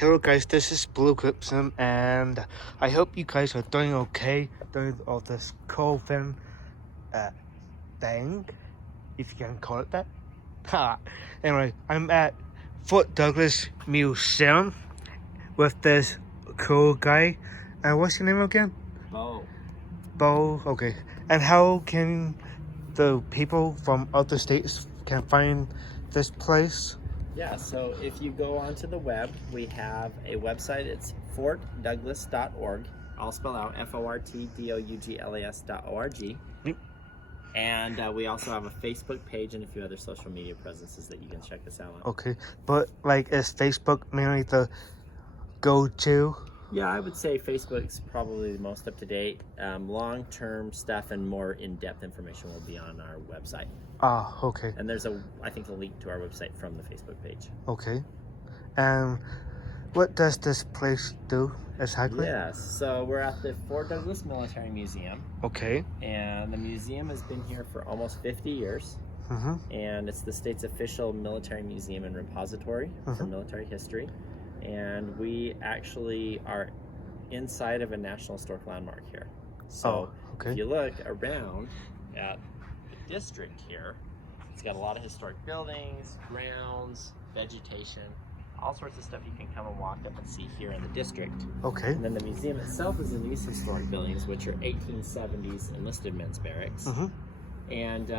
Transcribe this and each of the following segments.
Hello guys, this is Blue Crimson, and I hope you guys are doing okay during all this COVID thing, if you can call it that. Anyway, I'm at Fort Douglas Museum with this cool guy. And what's your name again? Bo. Bo, okay. And how can the people from other states can find this place? Yeah, so if you go onto the web, we have a website. It's fortdouglas.org. I'll spell out FORTDOUGLAS.org. Yep. And we also have a Facebook page and a few other social media presences that you can check us out on. Okay, but is Facebook mainly the go-to? Yeah, I would say Facebook's probably the most up-to-date. Long-term stuff and more in-depth information will be on our website. Ah, okay. And there's I think a link to our website from the Facebook page. Okay. And what does this place do exactly? Yes, so we're at the Fort Douglas Military Museum. Okay. And the museum has been here for almost 50 years. Mm-hmm. And it's the state's official military museum and repository for military history. And we actually are inside of a National Historic Landmark here. So if you look around at the district here, it's got a lot of historic buildings, grounds, vegetation, all sorts of stuff you can come and walk up and see here in the district. Okay. And then the museum itself is in these historic buildings, which are 1870s enlisted men's barracks. Mm-hmm. And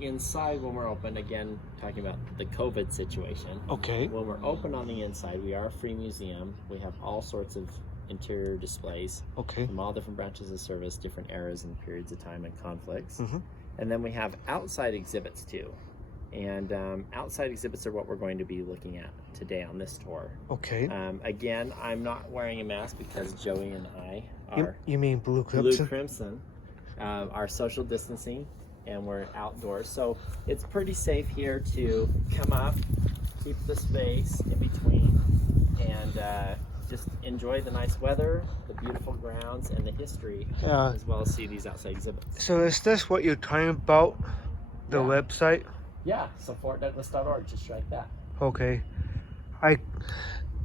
inside, when we're open, again, talking about the COVID situation. Okay. When we're open on the inside, we are a free museum. We have all sorts of interior displays from all different branches of service, different eras and periods of time and conflicts. Mm-hmm. And then we have outside exhibits too. And outside exhibits are what we're going to be looking at today on this tour. Okay. Again, I'm not wearing a mask because Joey and I are You mean Blue Crimson? Blue Crimson. Our social distancing, and we're outdoors. So it's pretty safe here to come up, keep the space in between, and just enjoy the nice weather, the beautiful grounds, and the history, as well as see these outside exhibits. So is this what you're talking about, the website? Yeah, so fortdouglas.org, just like that. Okay.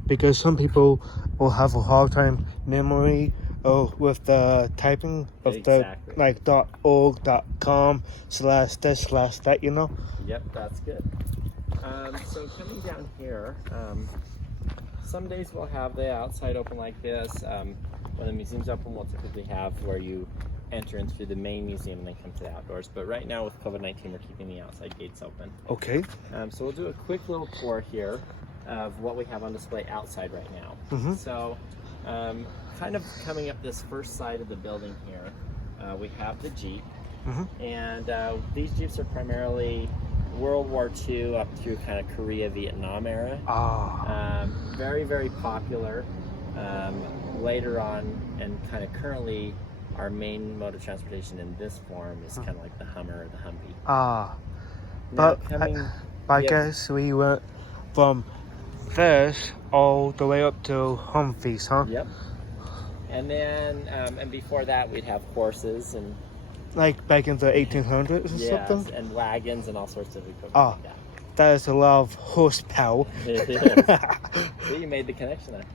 Because some people will have a hard time memory with the typing of the .org.com/this/that, you know? Yep, that's good. So coming down here, some days we'll have the outside open like this. When the museum's open, we'll typically have where you enter in through the main museum and then come to the outdoors. But right now with COVID-19, we're keeping the outside gates open. Okay. So we'll do a quick little tour here of what we have on display outside right now. Mm-hmm. So kind of coming up this first side of the building here, we have the Jeep. Mm-hmm. And these Jeeps are primarily World War II up through kind of Korea, Vietnam era. Very, very popular. Later on, and kind of currently, our main mode of transportation in this form is kind of like the Hummer or the Humvee. But I guess we went from this all the way up to Humvees, huh? Yep. And then, and before that, we'd have horses and like back in the 1800s or something? And wagons and all sorts of equipment like that. That is a lot of horsepower. So you made the connection there.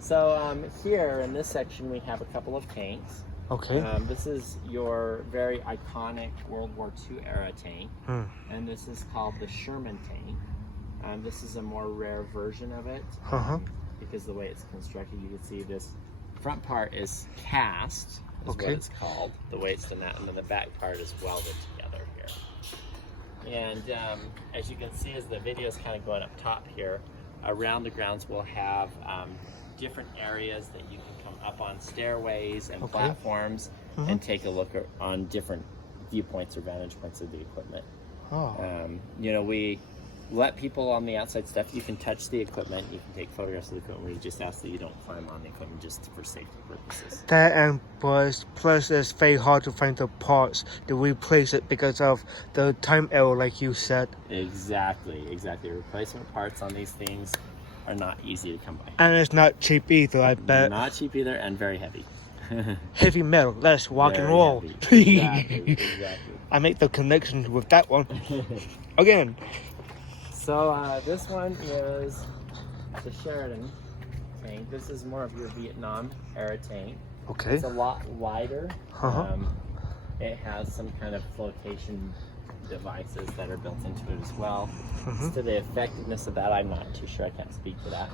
So here in this section, we have a couple of tanks. Okay. This is your very iconic World War II era tank, and this is called the Sherman tank. This is a more rare version of it because the way it's constructed, you can see this front part is cast, is what it's called, the way it's done that, and then the back part is welded together here. And as you can see, as the video is kind of going up top here, around the grounds we'll have different areas that you can come up on stairways and platforms and take a look on different viewpoints or vantage points of the equipment. You know, we let people on the outside stuff. You can touch the equipment, you can take photographs of the equipment. We just ask that you don't climb on the equipment just for safety purposes. That and plus it's very hard to find the parts to replace it because of the time error, like you said. Exactly. Replacement parts on these things are not easy to come by. And it's not cheap either, I bet. Not cheap either, and very heavy. Heavy metal, let's rock and roll. Exactly. I make the connection with that one. Again. So this one is the Sheridan tank. This is more of your Vietnam era tank. Okay. It's a lot wider. Uh-huh. It has some kind of flotation devices that are built into it as well. Mhm. As to the effectiveness of that, I'm not too sure. I can't speak to that.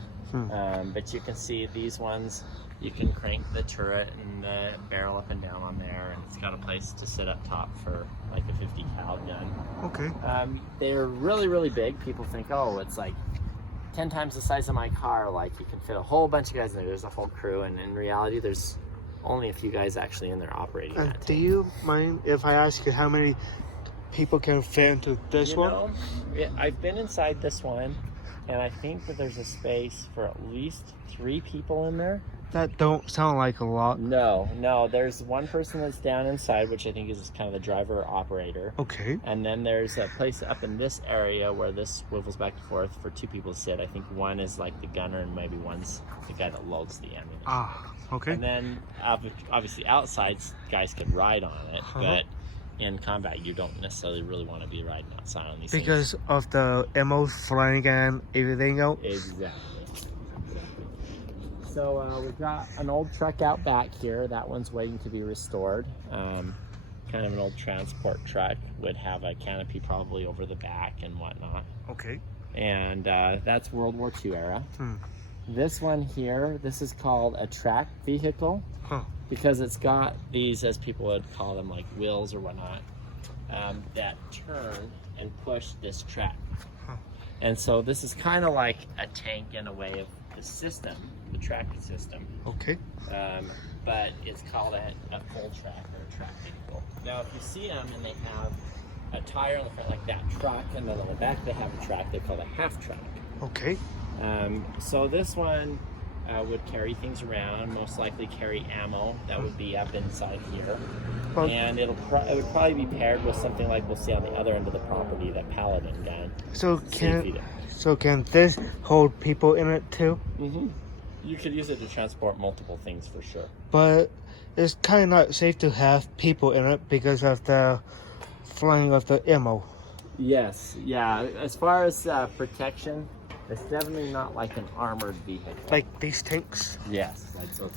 But you can see these ones, you can crank the turret and the barrel up and down on there, and it's got a place to sit up top for like a 50 cal gun. Okay. They're really, really big. People think, oh, it's like 10 times the size of my car. Like you can fit a whole bunch of guys in there. There's a whole crew, and in reality, there's only a few guys actually in there operating And that do tank. you mind if I ask you how many people can fit into this one? know, I've been inside this one, and I think that there's a space for at least 3 people in there. That don't sound like a lot. No, there's one person that's down inside, which I think is kind of the driver or operator. Okay. And then there's a place up in this area where this swivels back and forth for 2 people to sit. I think one is like the gunner and maybe one's the guy that loads the ammunition. Ah, okay. And then obviously outside guys could ride on it, but in combat you don't necessarily really want to be riding outside on these Because of the ammo flying and everything else? things. Exactly. So we've got an old truck out back here. That one's waiting to be restored. Kind of an old transport truck. Would have a canopy probably over the back and whatnot. Okay. And that's World War II era. This one here, this is called a track vehicle because it's got these, as people would call them, like wheels or whatnot, that turn and push this track. And so this is kind of like a tank in a way of the system, the tracking system. Okay. But it's called a full track or a track vehicle. Now, if you see them and they have a tire on the front like that truck, and then on the back they have a track, they're called a half track. Okay. So this one would carry things around, most likely carry ammo that would be up inside here. And it would probably be paired with something like we'll see on the other end of the property, that Paladin gun. So can this hold people in it too? You could use it to transport multiple things for sure. But it's kind of not safe to have people in it because of the flying of the ammo. Yes, yeah. As far as protection, it's definitely not like an armored vehicle. Like these tanks? Yes, like those.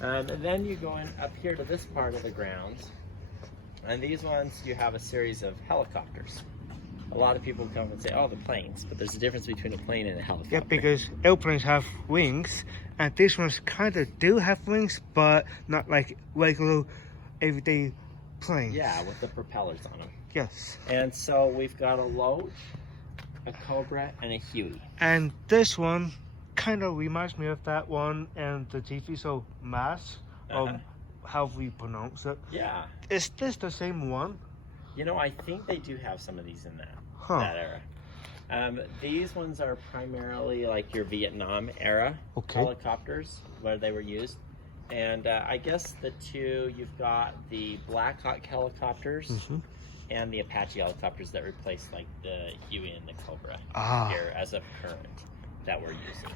And then you go in up here to this part of the grounds, and these ones you have a series of helicopters. A lot of people come and say, oh, the planes, but there's a difference between a plane and a helicopter. Yeah, because airplanes have wings, and these ones kind of do have wings, but not like regular everyday planes. Yeah, with the propellers on them. Yes. And so we've got a Loach, a Cobra, and a Huey. And this one kind of reminds me of that one and the TV show Mass, how we pronounce it. Yeah. Is this the same one? You know, I think they do have some of these in that era. These ones are primarily like your Vietnam era helicopters where they were used. And I guess the two, you've got the Black Hawk helicopters and the Apache helicopters that replaced like the Huey and the Cobra here as of current that we're using.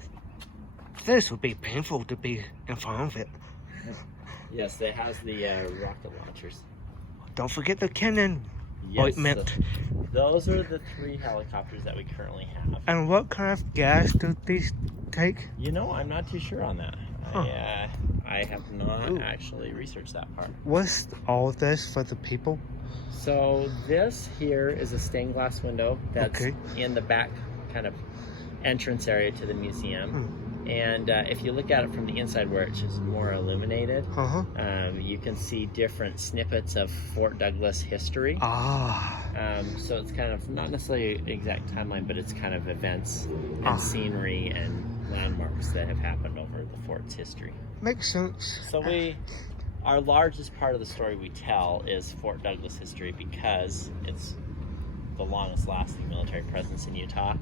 This would be painful to be in front of it. Yes, it has the rocket launchers. Don't forget the cannon. Yes, ointment. Those are the 3 helicopters that we currently have. And what kind of gas do these take? You know, I'm not too sure on that. I have not actually researched that part. What's all this for the people? So this here is a stained glass window that's in the back kind of entrance area to the museum. And if you look at it from the inside where it's just more illuminated, you can see different snippets of Fort Douglas history. So it's kind of not necessarily an exact timeline, but it's kind of events and scenery and landmarks that have happened over the fort's history. Makes sense. So our largest part of the story we tell is Fort Douglas history because it's the longest lasting military presence in Utah.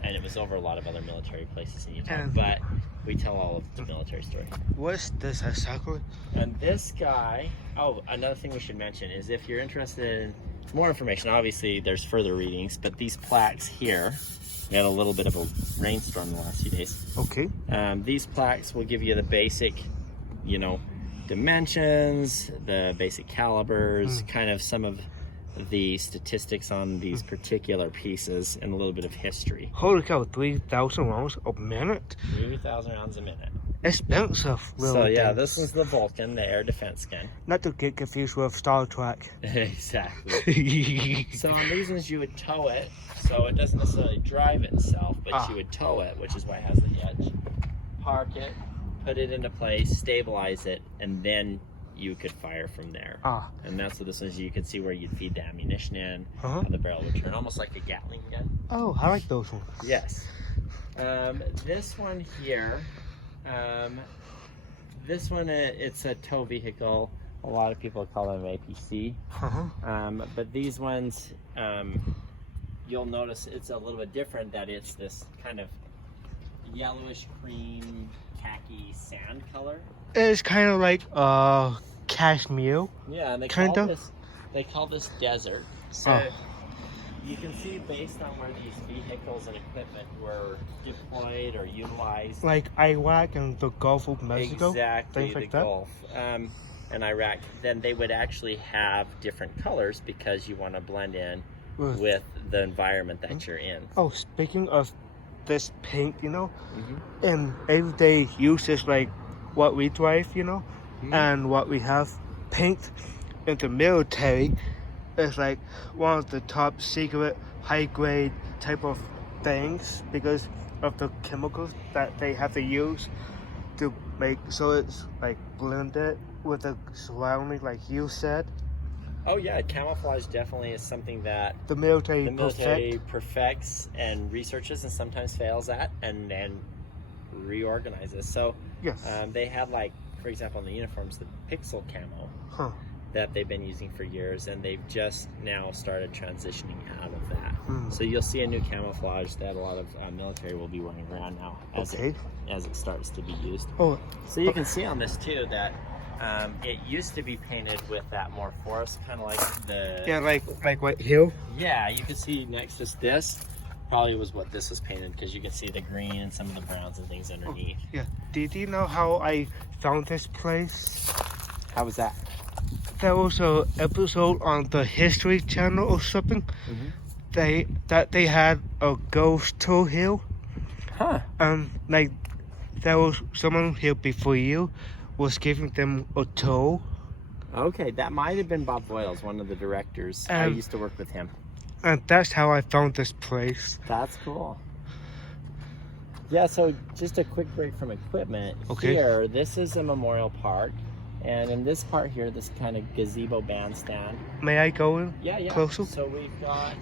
And it was over a lot of other military places in Utah, but we tell all of the military story. What's this exactly? And this guy, another thing we should mention is if you're interested in more information, obviously there's further readings, but these plaques here, we had a little bit of a rainstorm the last few days. These plaques will give you the basic, dimensions, the basic calibers, kind of some of the statistics on these particular pieces and a little bit of history. Holy cow, 3,000 rounds a minute? 3,000 rounds a minute. Expensive, little So yeah, things. this is the Vulcan, the air defense gun. Not to get confused with Star Trek. Exactly. So on these ones you would tow it, so it doesn't necessarily drive itself, but you would tow it, which is why it has the hitch. Park it, put it into place, stabilize it, and then you could fire from there. And that's what this is. You could see where you'd feed the ammunition in, how the barrel would turn, almost like a Gatling gun. Oh, I like those ones. Yes. This one here, this one, it's a tow vehicle. A lot of people call them APC. But these ones, you'll notice it's a little bit different, that it's this kind of yellowish cream khaki sand color. It's kind of like cashmere. Yeah, and they call this desert. So you can see based on where these vehicles and equipment were deployed or utilized. Like Iraq and the Gulf of Mexico. Exactly, things like the that. Gulf and Iraq. Then they would actually have different colors because you want to blend in with the environment that you're in. Oh, speaking of this paint, you know, in everyday uses like what we drive, you know, and what we have, paint in the military is like one of the top secret high grade type of things because of the chemicals that they have to use to make so it's like blended with the surrounding, like you said. Oh yeah, camouflage definitely is something that the military perfects and researches and sometimes fails at and then reorganizes. So yes, they had, like, for example, in the uniforms, the pixel camo that they've been using for years, and they've just now started transitioning out of that. So you'll see a new camouflage that a lot of military will be wearing around now as it starts to be used. So you can see on this too that it used to be painted with that more forest, kind of like the... Yeah, like right here. Yeah, you can see next to this probably was what this was painted, because you can see the green and some of the browns and things underneath. Yeah. Did you know how I found this place? How was that? There was an episode on the History Channel or something. They had a ghost tour here. Like there was someone here before you was giving them a tour. Okay, that might have been Bob Voiles, one of the directors. I used to work with him. And that's how I found this place. That's cool. Yeah, so just a quick break from equipment. Okay. Here, this is a memorial park. And in this part here, this kind of gazebo bandstand. May I go in? Yeah. Closer? So we've got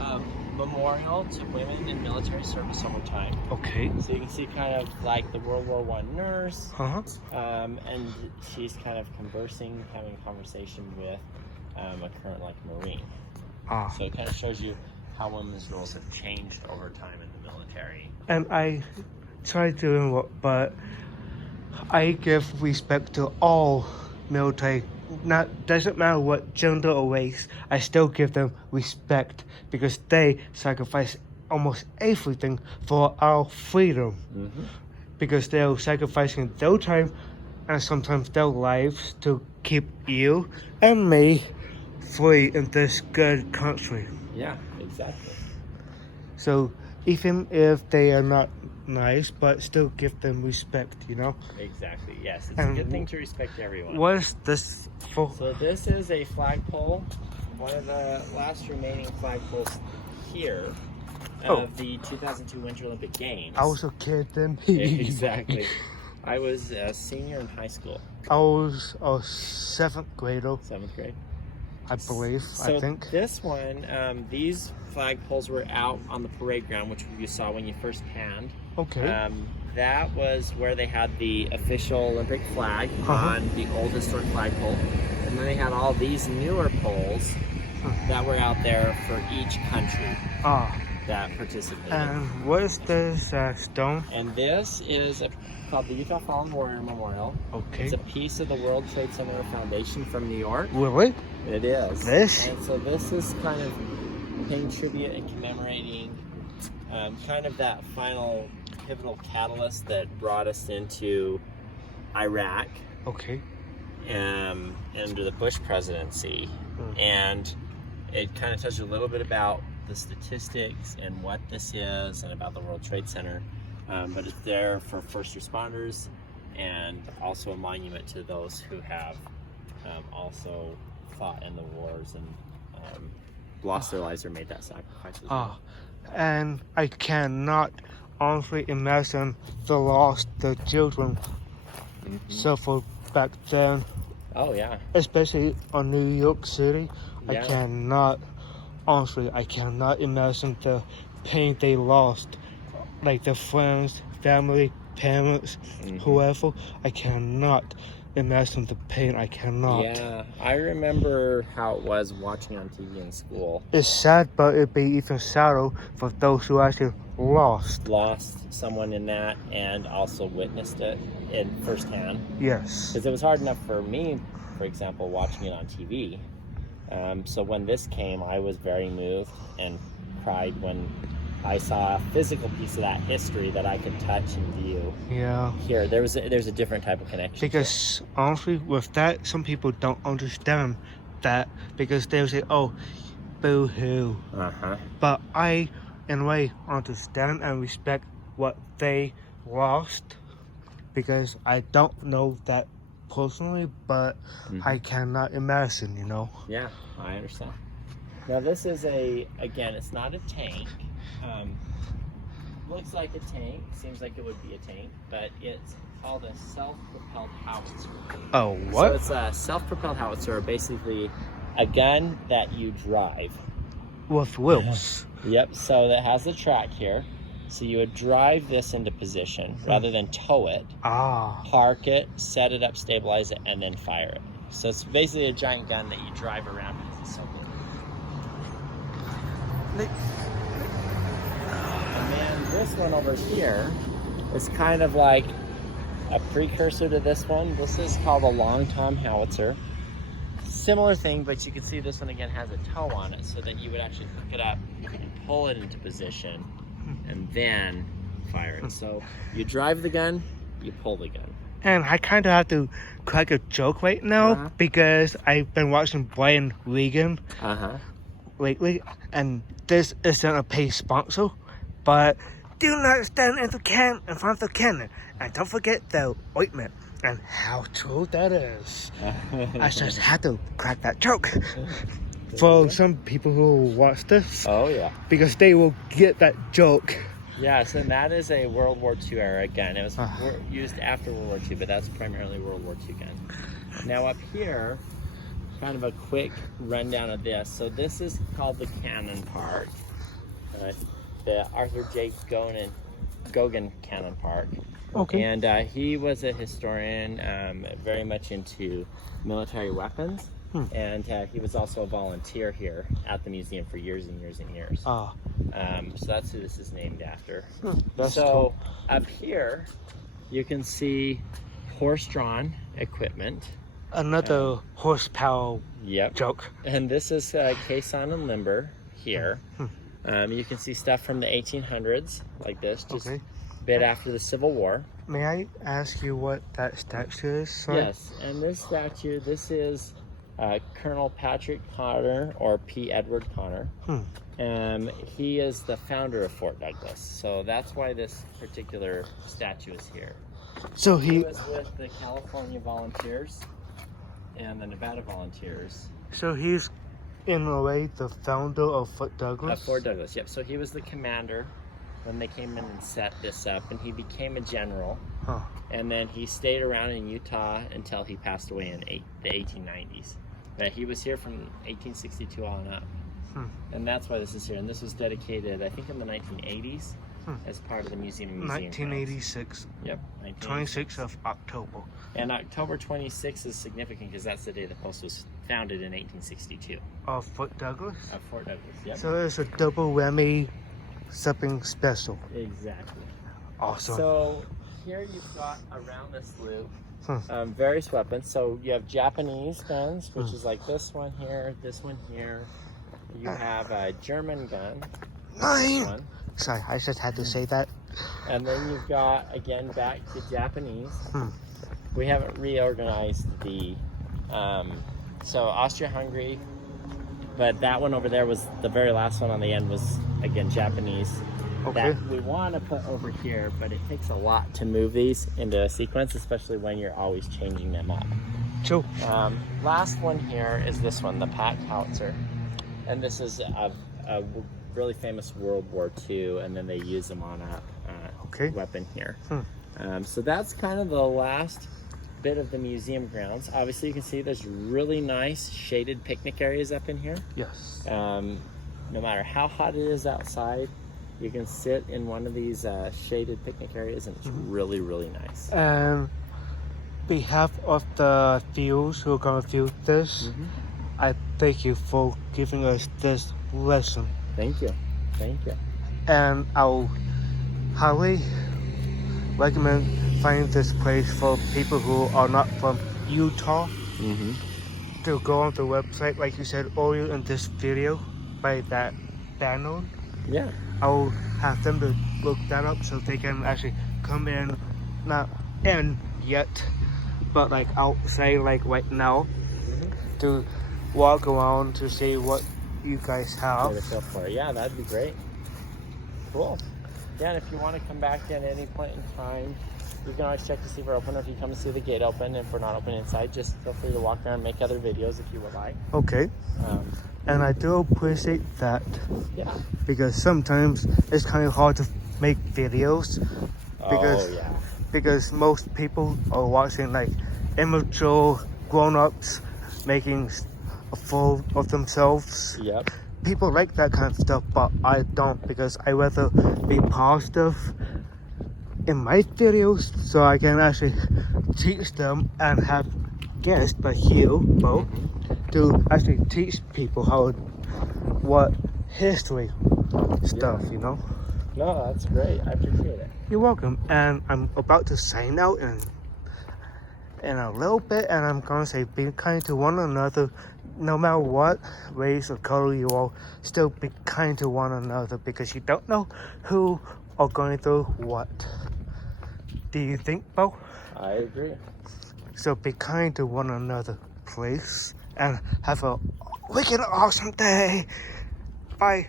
a memorial to women in military service over time. Okay. So you can see kind of like the World War I nurse. And she's kind of having a conversation with a current Marine. So it kind of shows you how women's roles have changed over time in the military. And I try doing but I give respect to all military. Doesn't matter what gender or race, I still give them respect because they sacrifice almost everything for our freedom. Because they're sacrificing their time and sometimes their lives to keep you and me free in this good country. Yeah, exactly. So even if they are not nice, but still give them respect, you know? Exactly, yes. It's a good thing to respect everyone. What is this for? So this is a flagpole, one of the last remaining flagpoles here of the 2002 Winter Olympic Games. I was a kid then. Exactly. I was a senior in high school. I was a 7th grader. 7th grade. I believe, So I think. This one, these flagpoles were out on the parade ground, which you saw when you first panned. Okay. That was where they had the official Olympic flag on the old historic flagpole. And then they had all these newer poles that were out there for each country that participated. And what is this stone? And this is called the Utah Fallen Warrior Memorial. Okay. It's a piece of the World Trade Center Foundation from New York. Really? It is. This? And so this is kind of paying tribute and commemorating kind of that final pivotal catalyst that brought us into Iraq Okay. under the Bush presidency. and it kind of tells you a little bit about the statistics and what this is and about the World Trade Center. But it's there for first responders and also a monument to those who have also fought in the wars and lost their lives or made that sacrifice as well. And I cannot honestly imagine the loss the children suffered back then. Oh yeah. Especially on New York City. Yeah. I cannot imagine the pain they lost. Like their friends, family, parents, whoever. I cannot imagine the pain. I cannot. Yeah, I remember how it was watching on TV in school. It's sad, but it'd be even sadder for those who actually lost Someone in that and also witnessed it in firsthand. Yes. Because it was hard enough for me, for example, watching it on TV. So when this came, I was very moved and cried when I saw a physical piece of that history that I could touch and view. Yeah. Here, there's a different type of connection. Because honestly, with that, some people don't understand that because they'll say, "Oh, boo-hoo." But I, in a way, understand and respect what they lost because I don't know that personally, but I cannot imagine, you know. Yeah, I understand. Now this is again, it's not a tank. Looks like a tank, seems like it would be a tank, but it's called a self-propelled howitzer. Oh, what? So it's a self-propelled howitzer, basically a gun that you drive. With wheels. Yep, so that has the track here. So you would drive this into position rather than tow it, park it, set it up, stabilize it, and then fire it. So it's basically a giant gun that you drive around. It's so cool. And then this one over here is kind of like a precursor to this one. This is called a Long Tom howitzer. Similar thing, but you can see this one again has a toe on it so that you would actually pick it up and pull it into position and then fire it. So you drive the gun, you pull the gun. And I kind of have to crack a joke right now because I've been watching Brian Regan lately, and this isn't a paid sponsor, but do not stand in front of the cannon, and don't forget the ointment. And how true that is. I just had to crack that joke for some people who will watch this. Oh yeah. Because they will get that joke. Yes, and that is a World War II era gun. It was used after World War II, but that's primarily World War II gun. Now up here, kind of a quick rundown of this. So this is called the Cannon Park. The Arthur J. Gogan Cannon Park. Okay. And he was a historian, very much into military weapons. And he was also a volunteer here at the museum for years and years and years. So that's who this is named after. That's so cool. Up here, you can see horse-drawn equipment. Another horsepower joke. And this is caisson and limber here. You can see stuff from the 1800s like this, just a bit after the Civil War. May I ask you what that statue is? Sorry. Yes, and this statue, this is Colonel Patrick Connor, or P. Edward Connor. He is the founder of Fort Douglas, so that's why this particular statue is here. So he was with the California Volunteers and the Nevada Volunteers. So he's, in a way, the founder of Fort Douglas? Fort Douglas, yep. So he was the commander when they came in and set this up, and he became a general. And then he stayed around in Utah until he passed away in the 1890s. But he was here from 1862 on up. And that's why this is here. And this was dedicated, I think, in the 1980s as part of the museum. 1986. Yep. 26th of October. And October 26th is significant because that's the day the post was founded in 1862. Of Fort Douglas? Of Fort Douglas, yep. So it's a double whammy something special. Exactly. Awesome. So here you've got around this loop various weapons. So you have Japanese guns, which is like this one here, this one here. You have a German gun. This one. Sorry, I just had to say that. And then you've got, again, back to Japanese. We haven't reorganized the... so Austria-Hungary But that one over there was the very last one on the end was, again, Japanese. Okay. That we want to put over here, but it takes a lot to move these into a sequence, especially when you're always changing them up. True. Last one here is this one, the Pat Howitzer. And this is a really famous World War II, and then they use them on a weapon here. So that's kind of the last bit of the museum grounds. Obviously, you can see there's really nice shaded picnic areas up in here. Yes. No matter how hot it is outside, you can sit in one of these shaded picnic areas, and it's really, really nice. Behalf of the viewers who are gonna view this, I thank you for giving us this lesson. Thank you. Thank you. And I'll highly recommend finding this place for people who are not from Utah to go on the website, like you said earlier in this video, by that banner. Yeah. I'll have them to look that up so they can actually come in, not in yet, but like I'll say like right now, to walk around to see what you guys have. Get a feel for it. Yeah, that'd be great. Cool. Yeah, and if you want to come back at any point in time, you can always check to see if we're open, or if you come and see the gate open. If we're not open inside, just feel free to walk around and make other videos if you would like. Okay. And I do appreciate that. Yeah. Because sometimes it's kind of hard to make videos because most people are watching like immature grown-ups making a fool of themselves. Yep. People like that kind of stuff, but I don't, because I rather be positive in my videos so I can actually teach them and have guests like you both to actually teach people what history stuff, you know. No, that's great. I appreciate it. You're welcome. And I'm about to sign out in a little bit, and I'm gonna say be kind to one another. No matter what race or color you are, still be kind to one another, because you don't know who are going through what. Do you think, Bo? I agree. So be kind to one another, please, and have a wicked awesome day. Bye.